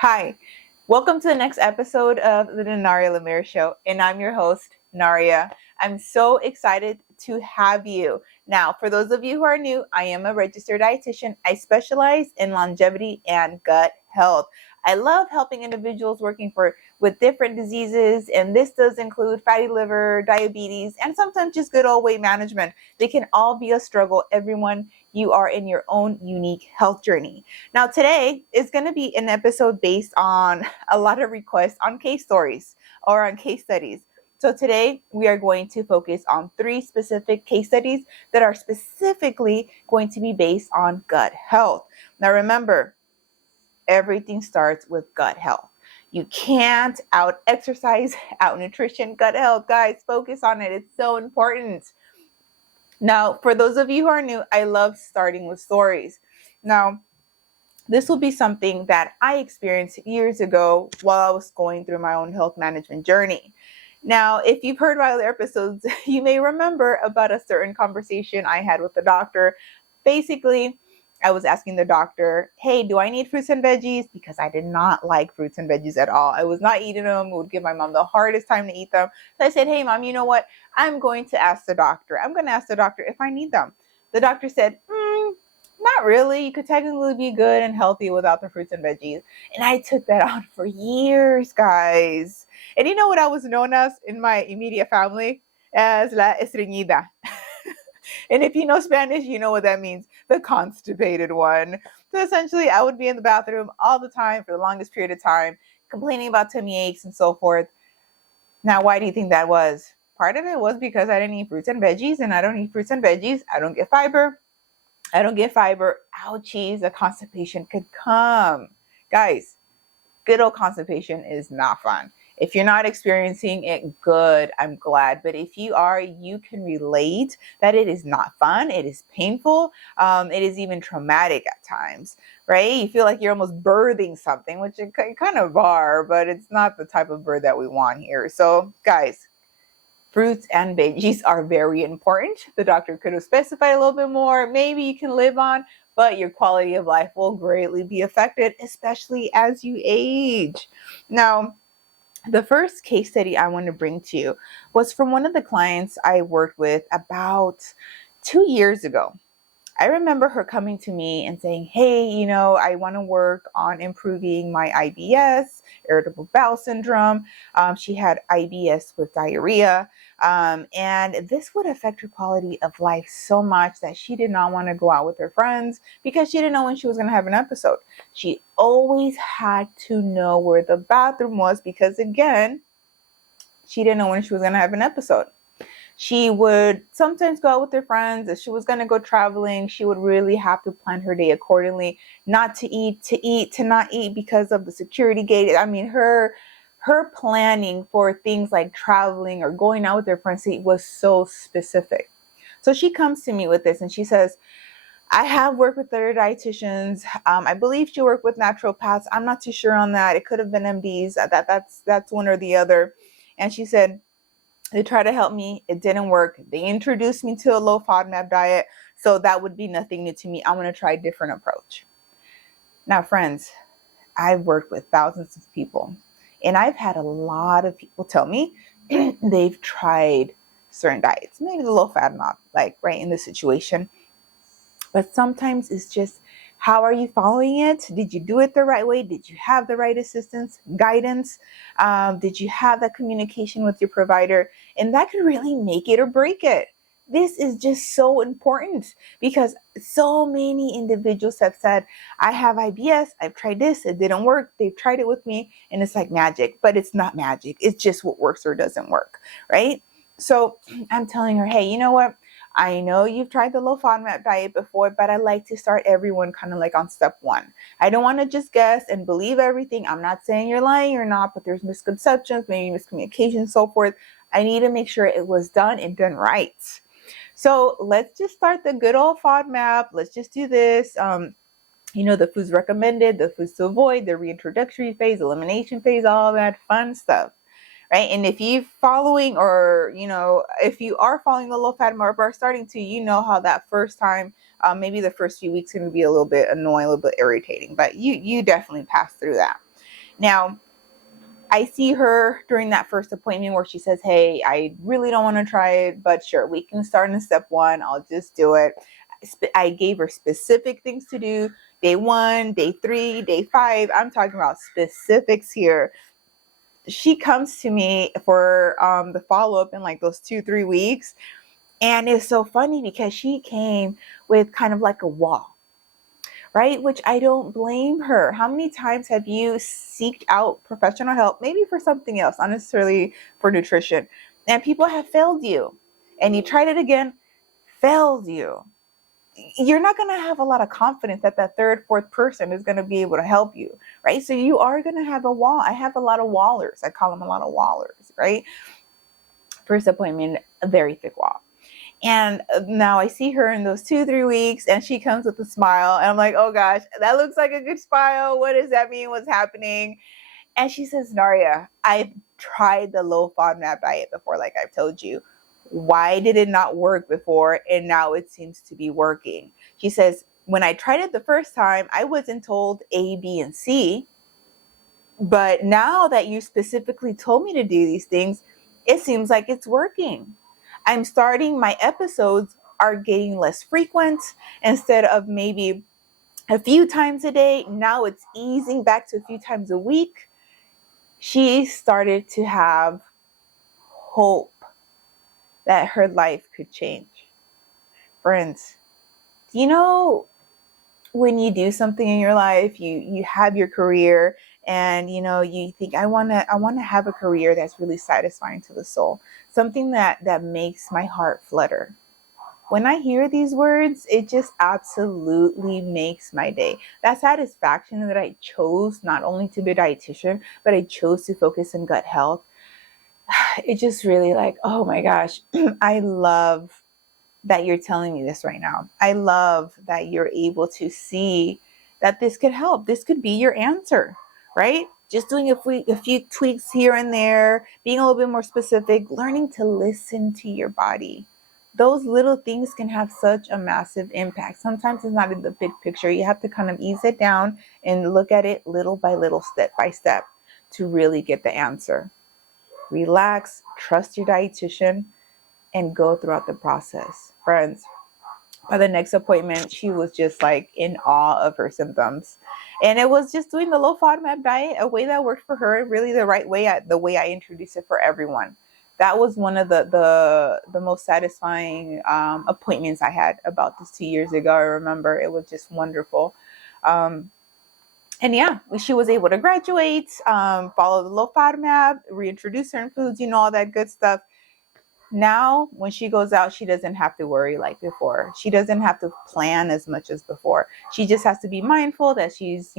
Hi, welcome to the next episode of the Naria Lemire Show, and I'm your host, Naria. I'm so excited to have you. Now, for those of you who are new, I am a registered dietitian. I specialize in longevity and gut health. I love helping individuals working with different diseases, and this does include fatty liver, diabetes, and sometimes just good old weight management. They can all be a struggle. Everyone, you are in your own unique health journey. Now, today is going to be an episode based on a lot of requests on case stories or on case studies. So today we are going to focus on 3 specific case studies that are specifically going to be based on gut health. Now, remember, everything starts with gut health. You can't out exercise, out nutrition, gut health. Guys, focus on it. It's so important. Now, for those of you who are new, I love starting with stories. Now, this will be something that I experienced years ago while I was going through my own health management journey. Now, if you've heard my other episodes, you may remember about a certain conversation I had with the doctor. Basically, I was asking the doctor, hey, do I need fruits and veggies? Because I did not like fruits and veggies at all. I was not eating them. It would give my mom the hardest time to eat them. So I said, hey, mom, you know what? I'm going to ask the doctor. I'm going to ask the doctor if I need them. The doctor said, not really. You could technically be good and healthy without the fruits and veggies. And I took that on for years, guys. And you know what I was known as in my immediate family? As la estreñida. And if you know Spanish, you know what that means. The constipated one. So essentially, I would be in the bathroom all the time for the longest period of time, complaining about tummy aches and so forth. Now, why do you think that was? Part of it was because I didn't eat fruits and veggies, and I don't eat fruits and veggies. I don't get fiber. Ouchies, a constipation could come. Guys, good old constipation is not fun. If you're not experiencing it, good, I'm glad. But if you are, you can relate that it is not fun. It is painful. It is even traumatic at times, right? You feel like you're almost birthing something, which you kind of are, but it's not the type of birth that we want here. So, guys, fruits and veggies are very important. The doctor could have specified a little bit more. Maybe you can live on, but your quality of life will greatly be affected, especially as you age. Now, the first case study I want to bring to you was from one of the clients I worked with about 2 years ago. I remember her coming to me and saying, hey, I want to work on improving my IBS, irritable bowel syndrome. She had IBS with diarrhea. And this would affect her quality of life so much that she did not want to go out with her friends because she didn't know when she was going to have an episode. She always had to know where the bathroom was because, again, she didn't know when she was going to have an episode. She would sometimes go out with her friends. If she was going to go traveling, she would really have to plan her day accordingly, not to eat, to not eat because of the security gate. I mean, her planning for things like traveling or going out with her friends was so specific. So she comes to me with this and she says, I have worked with other dietitians. I believe she worked with naturopaths. I'm not too sure on that. It could have been MDs. That's one or the other. And she said, they tried to help me. It didn't work. They introduced me to a low FODMAP diet. So that would be nothing new to me. I'm going to try a different approach. Now, friends, I've worked with thousands of people. And I've had a lot of people tell me they've tried certain diets. Maybe the low FODMAP, like right in this situation. But sometimes it's just, how are you following it? Did you do it the right way? Did you have the right assistance, guidance? Did you have that communication with your provider? And that could really make it or break it. This is just so important because so many individuals have said, I have IBS, I've tried this, it didn't work. They've tried it with me and it's like magic, but it's not magic. It's just what works or doesn't work, right? So I'm telling her, hey, you know what? I know you've tried the low FODMAP diet before, but I like to start everyone kind of like on step 1. I don't want to just guess and believe everything. I'm not saying you're lying or not, but there's misconceptions, maybe miscommunication, so forth. I need to make sure it was done and done right. So let's just start the good old FODMAP. Let's just do this. The foods recommended, the foods to avoid, the reintroductory phase, elimination phase, all that fun stuff. Right. And if you following or, if you are following the low fat or are starting to, how that first time, maybe the first few weeks can be a little bit annoying, a little bit irritating, but you definitely pass through that. Now, I see her during that first appointment where she says, hey, I really don't want to try it, but sure, we can start in step 1. I'll just do it. I gave her specific things to do. Day 1, day 3, day 5. I'm talking about specifics here. She comes to me for the follow-up in like those 2-3 weeks. And it's so funny because she came with kind of like a wall, right? Which I don't blame her. How many times have you seeked out professional help, maybe for something else, not necessarily for nutrition, and people have failed you, and you tried it again, failed you? You're not going to have a lot of confidence that that third, fourth person is going to be able to help you, right? So you are going to have a wall. I have a lot of wallers. I call them a lot of wallers, right? First appointment, a very thick wall. And now I see her in those 2-3 weeks, and she comes with a smile. And I'm like, oh gosh, that looks like a good smile. What does that mean? What's happening? And she says, Naria, I've tried the low FODMAP diet before, like I've told you. Why did it not work before? And now it seems to be working. She says, when I tried it the first time, I wasn't told A, B, and C. But now that you specifically told me to do these things, it seems like it's working. I'm starting, my episodes are getting less frequent. Instead of maybe a few times a day, now it's easing back to a few times a week. She started to have hope that her life could change. Friends, you know, when you do something in your life, you have your career, and you think, I want to have a career that's really satisfying to the soul, something that makes my heart flutter. When I hear these words, it just absolutely makes my day. That satisfaction that I chose not only to be a dietitian, but I chose to focus on gut health. It just really like, oh my gosh, I love that you're telling me this right now. I love that you're able to see that this could help. This could be your answer, right? Just doing a few tweaks here and there, being a little bit more specific, learning to listen to your body. Those little things can have such a massive impact. Sometimes it's not in the big picture. You have to kind of ease it down and look at it little by little, step by step, to really get the answer. Relax, trust your dietitian, and go throughout the process. Friends, by the next appointment, she was just like in awe of her symptoms. And it was just doing the low FODMAP diet, a way that worked for her, really the right way, the way I introduced it for everyone. That was one of the most satisfying appointments I had about this 2 years ago. I remember it was just wonderful. And yeah, she was able to graduate, follow the low FODMAP, reintroduce certain foods, all that good stuff. Now, when she goes out, she doesn't have to worry like before. She doesn't have to plan as much as before. She just has to be mindful that she's,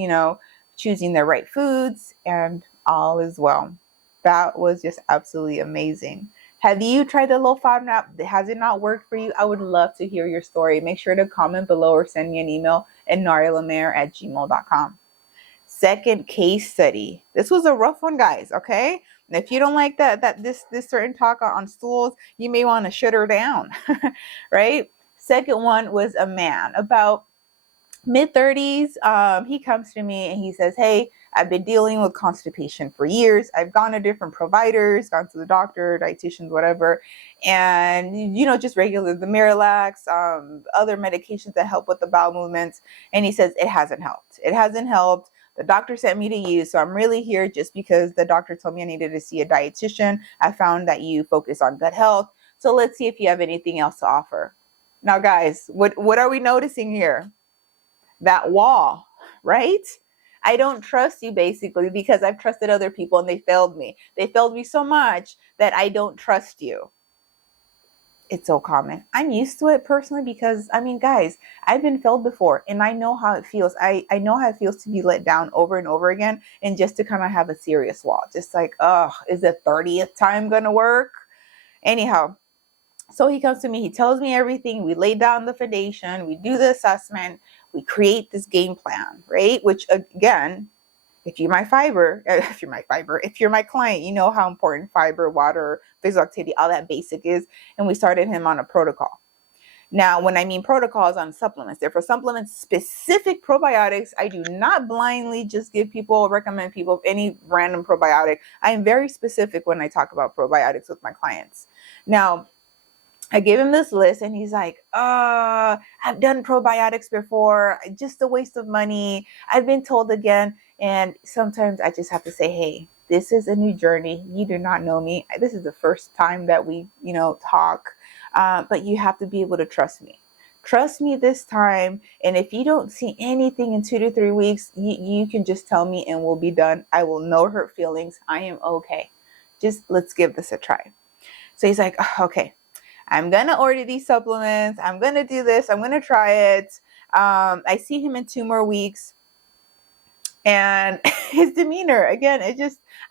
choosing the right foods, and all is well. That was just absolutely amazing. Have you tried the low FODMAP? Has it not worked for you? I would love to hear your story. Make sure to comment below or send me an email at narialemaire@gmail.com. Second case study. This was a rough one, guys, okay? And if you don't like this certain talk on stools, you may want to shut her down, right? Second one was a man about mid-30s. He comes to me and he says, hey, I've been dealing with constipation for years. I've gone to different providers, gone to the doctor, dietitians, whatever, and just regular the Miralax, other medications that help with the bowel movements. And he says it hasn't helped. It hasn't helped. The doctor sent me to you, so I'm really here just because the doctor told me I needed to see a dietitian. I found that you focus on gut health, so let's see if you have anything else to offer. Now, guys, what are we noticing here? That wall, right? I don't trust you, basically, because I've trusted other people and they failed me. They failed me so much that I don't trust you. It's so common. I'm used to it personally because, guys, I've been failed before and I know how it feels. I know how it feels to be let down over and over again, and just to kind of have a serious wall. Just like, is the 30th time going to work? Anyhow, so he comes to me, he tells me everything. We lay down the foundation, we do the assessment, we create this game plan, right? Which again, if you're my client, you know how important fiber, water, physical activity, all that basic is. And we started him on a protocol. Now, when I mean protocols on supplements, they're for supplements specific probiotics. I do not blindly just give people or recommend people any random probiotic. I am very specific when I talk about probiotics with my clients. Now, I gave him this list and he's like, I've done probiotics before, just a waste of money. I've been told again. And sometimes I just have to say, hey, this is a new journey. You do not know me. This is the first time that we, talk. But you have to be able to trust me. Trust me this time. And if you don't see anything in 2 to 3 weeks, you can just tell me and we'll be done. I will no hurt feelings. I am okay. Just let's give this a try. So he's like, okay, I'm going to order these supplements. I'm going to do this. I'm going to try it. I see him in 2 more weeks. And his demeanor, again,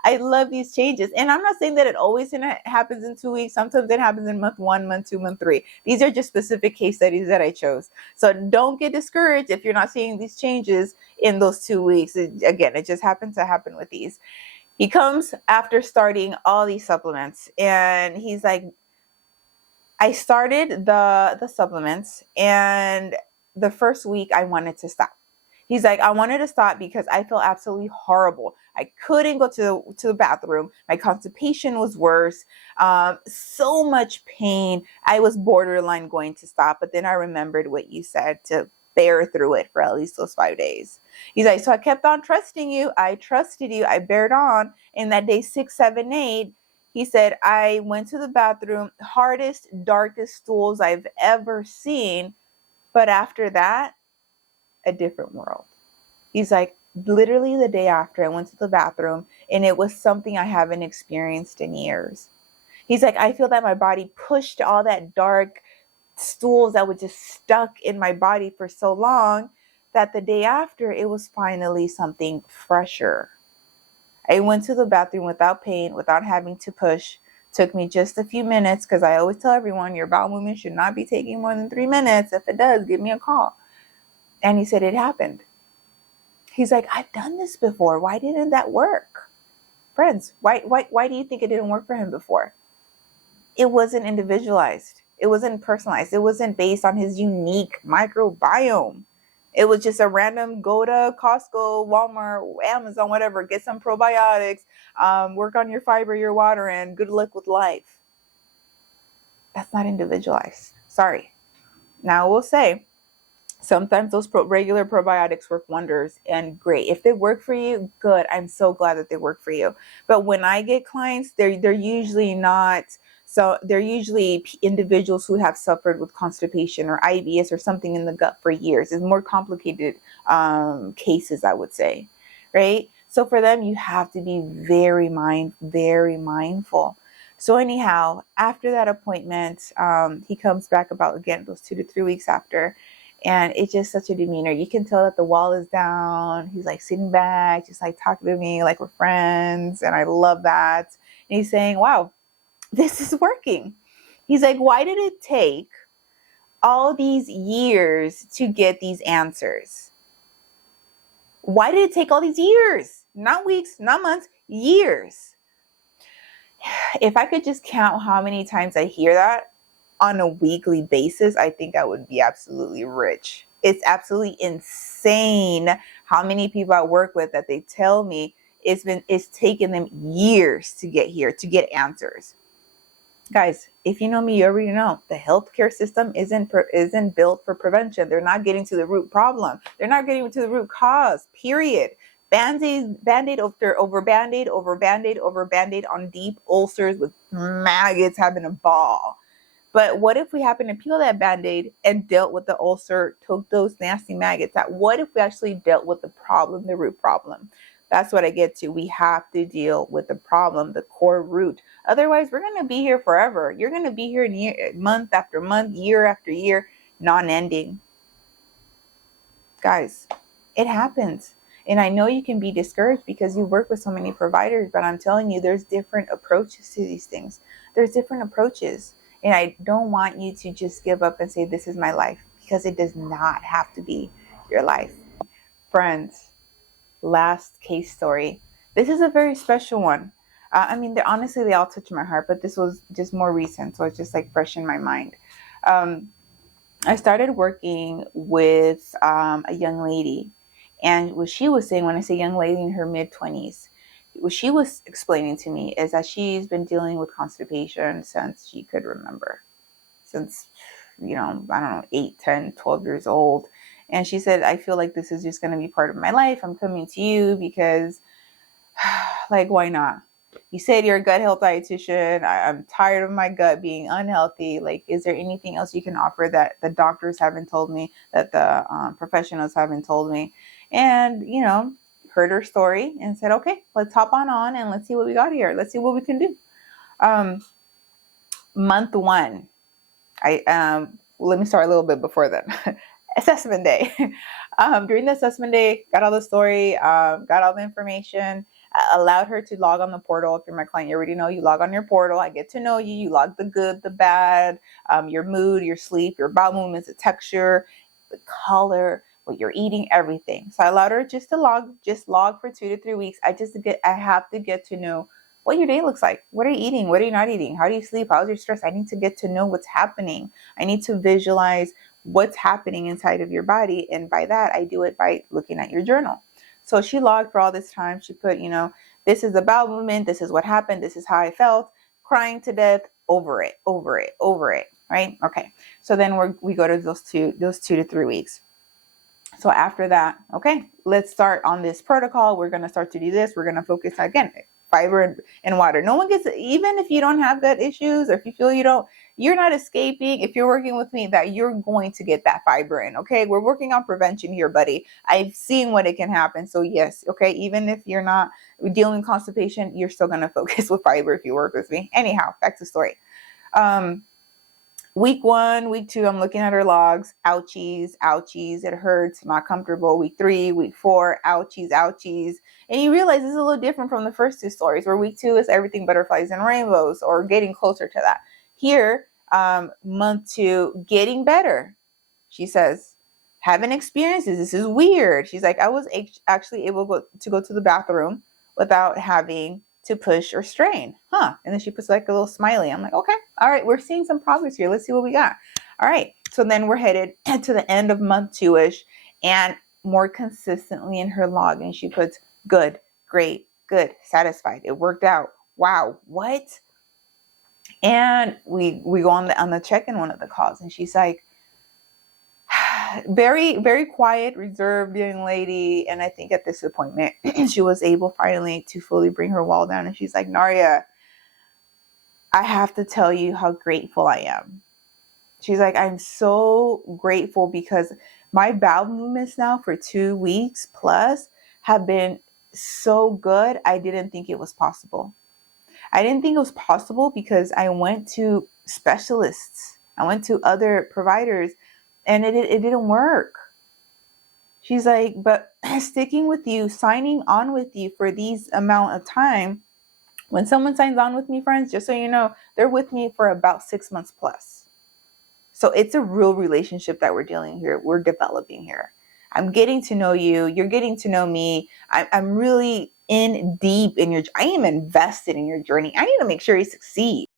I love these changes. And I'm not saying that it always happens in 2 weeks. Sometimes it happens in month 1, month 2, month 3. These are just specific case studies that I chose. So don't get discouraged if you're not seeing these changes in those 2 weeks. Again, it just happens to happen with these. He comes after starting all these supplements and he's like, I started the supplements and the first week I wanted to stop. He's like, I wanted to stop because I felt absolutely horrible. I couldn't go to the bathroom. My constipation was worse. So much pain. I was borderline going to stop. But then I remembered what you said to bear through it for at least those 5 days. He's like, so I kept on trusting you. I trusted you. I bared on. And that day 6, 7, 8, he said, I went to the bathroom, hardest, darkest stools I've ever seen. But after that, a different world. He's like, literally the day after I went to the bathroom and it was something I haven't experienced in years. He's like, I feel that my body pushed all that dark stools that were just stuck in my body for so long that the day after it was finally something fresher. I went to the bathroom without pain, without having to push. Took me just a few minutes because I always tell everyone your bowel movement should not be taking more than 3 minutes. If it does, give me a call. And he said it happened. He's like, I've done this before. Why didn't that work? Friends, why do you think it didn't work for him before? It wasn't individualized. It wasn't personalized. It wasn't based on his unique microbiome. It was just a random go to Costco, Walmart, Amazon, whatever, get some probiotics, work on your fiber, your water, and good luck with life. That's not individualized. Sorry. Now I will say, sometimes those regular probiotics work wonders and great. If they work for you, good. I'm so glad that they work for you. But when I get clients, they're usually not. So they're usually individuals who have suffered with constipation or IBS or something in the gut for years. It's more complicated cases, I would say, right? So for them, you have to be very mindful. So anyhow, after that appointment, he comes back about, again, those 2 to 3 weeks after. And it's just such a demeanor. You can tell that the wall is down. He's like sitting back, just like talking to me like we're friends. And I love that. And he's saying, wow, this is working. He's like, why did it take all these years to get these answers? Why did it take all these years? Not weeks, not months, years. If I could just count how many times I hear that on a weekly basis, I think I would be absolutely rich. It's absolutely insane how many people I work with that they tell me it's taken them years to get here, to get answers. Guys, if you know me, you already know the healthcare system isn't built for prevention. They're not getting to the root problem. They're not getting to the root cause, period. Band-aid over Band-aid over Band-aid over Band-aid on deep ulcers with maggots having a ball. But what if we happen to peel that Band-Aid and dealt with the ulcer, took those nasty maggots out? What if we actually dealt with the problem, the root problem? That's what I get to. We have to deal with the problem, the core root. Otherwise, we're going to be here forever. You're going to be here month after month, year after year, non-ending. Guys, it happens. And I know you can be discouraged because you work with so many providers, but I'm telling you, there's different approaches to these things. There's different approaches. And I don't want you to just give up and say, this is my life, because it does not have to be your life. Friends, last case story. This is a very special one. Honestly, they all touch my heart, but this was just more recent. So it's just like fresh in my mind. I started working with a young lady. And what she was saying, when I say young lady, in her mid-20s, what she was explaining to me is that she's been dealing with constipation since she could remember, since, I don't know, 8, 10, 12 years old. And she said, I feel like this is just going to be part of my life. I'm coming to you because, like, why not? You said you're a gut health dietitian. I'm tired of my gut being unhealthy. Like, is there anything else you can offer that the doctors haven't told me, that the professionals haven't told me? And, heard her story and said, okay, let's hop on and let's see what we got here. Let's see what we can do. Um, Month one, let me start a little bit before then. Assessment day. During the assessment day, got all the story, got all the information, allowed her to log on the portal. If you're my client, you already know you log on your portal. I get to know you. You log the good, the bad, your mood, your sleep, your bowel movements, the texture, the color, what you're eating, everything. So I allowed her just to log for 2 to 3 weeks. I have to get to know what your day looks like. What are you eating? What are you not eating? How do you sleep? How's your stress? I need to get to know what's happening. I need to visualize what's happening inside of your body. And by that, I do it by looking at your journal. So she logged for all this time. She put, this is the bowel movement. This is what happened. This is how I felt. Crying to death. Over it. Right? Okay. So then we go to those 2 to 3 weeks. So after that, okay, let's start on this protocol. We're going to start to do this. We're going to focus again, fiber and water. No one gets, even if you don't have gut issues, or if you feel you're not escaping, if you're working with me, that you're going to get that fiber in. Okay. We're working on prevention here, buddy. I've seen what it can happen. So yes. Okay. Even if you're not dealing with constipation, you're still going to focus with fiber if you work with me. Anyhow, back to the story. Week 1, week 2, I'm looking at her logs. Ouchies, it hurts, not comfortable. Week 3, week 4, ouchies. And you realize this is a little different from the first 2 stories, where week 2 is everything butterflies and rainbows, or getting closer to that. Here, month 2, getting better. She says, having experiences. This is weird. She's like, I was actually able to go to the bathroom without having to push or strain. And then she puts like a little smiley. I'm like, okay, all right, we're seeing some progress here. Let's see what we got. All right. So then we're headed to the end of month 2-ish, and more consistently in her log. And she puts good, great, good, satisfied. It worked out. Wow. What? And we go on the check-in one of the calls, and she's like, very, very quiet, reserved young lady. And I think at this appointment, she was able finally to fully bring her wall down. And she's like, Naria, I have to tell you how grateful I am. She's like, I'm so grateful because my bowel movements now for 2 weeks plus have been so good. I didn't think it was possible. I didn't think it was possible because I went to specialists. I went to other providers, and it didn't work. She's like, but sticking with you, signing on with you for these amount of time, when someone signs on with me, friends, just so you know, they're with me for about 6 months plus. So it's a real relationship that we're developing here. I'm getting to know you. You're getting to know me. I'm really in deep in I am invested in your journey. I need to make sure you succeed.